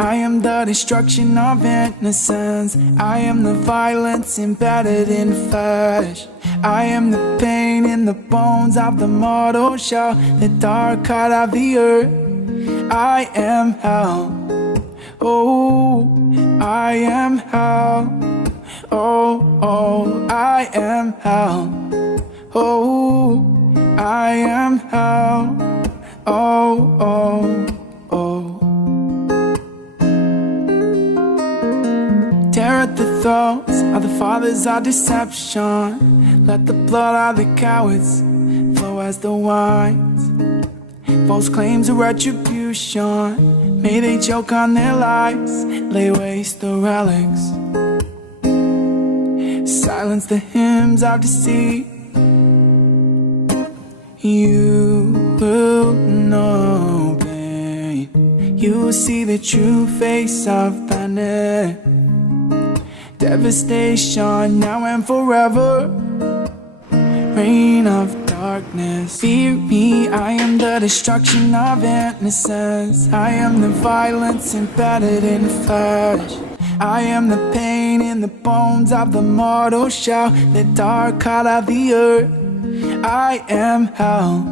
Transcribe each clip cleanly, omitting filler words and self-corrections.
I am the destruction of innocence. I am the violence embedded in flesh. I am the pain in the bones of the mortal shell, the dark heart of the earth. I am hell. Oh, I am hell. Oh, oh, I am hell. Oh, I am hell. Oh, oh, oh. Tear at the throats of the fathers of deception. Let the blood of the cowards flow as the wines. False claims of retribution, may they choke on their lives, lay waste the relics. Silence the hymns of deceit. You will know pain. You will see the true face of panic. Devastation now and forever. Reign of darkness. Fear me, I am the destruction of innocence. I am the violence embedded in flesh. I am the pain in the bones of the mortal shell, the dark heart of the earth. I am hell.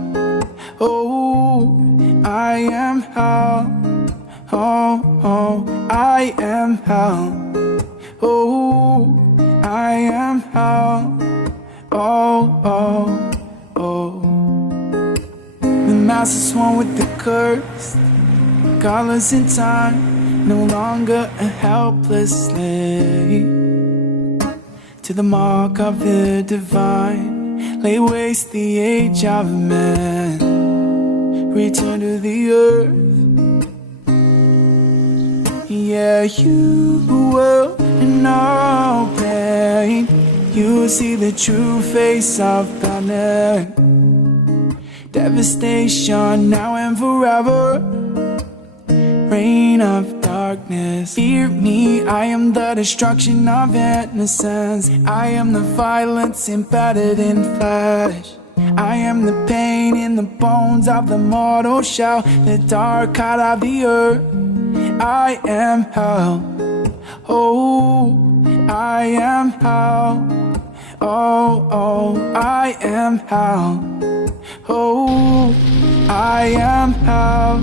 Oh, I am hell. Oh, oh, I am hell. Oh, I am hell. Oh, oh, oh. The mass is one with the cursed, godless in time, no longer a helpless slave. To the mark of the divine, lay waste the age of man, return to the earth. Yeah, you will know pain. You will see the true face of panic. Devastation now and forever. Reign of darkness. Fear me, I am the destruction of innocence. I am the violence embedded in flesh. I am the pain in the bones of the mortal shell, the dark heart of the earth. I am hell. Oh, I am hell. Oh, oh, I am hell. Oh, I am hell.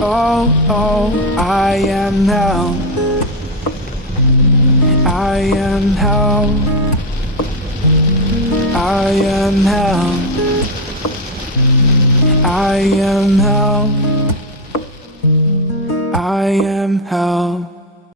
Oh, oh, I am hell. I am hell. I am hell. I am hell. I am hell.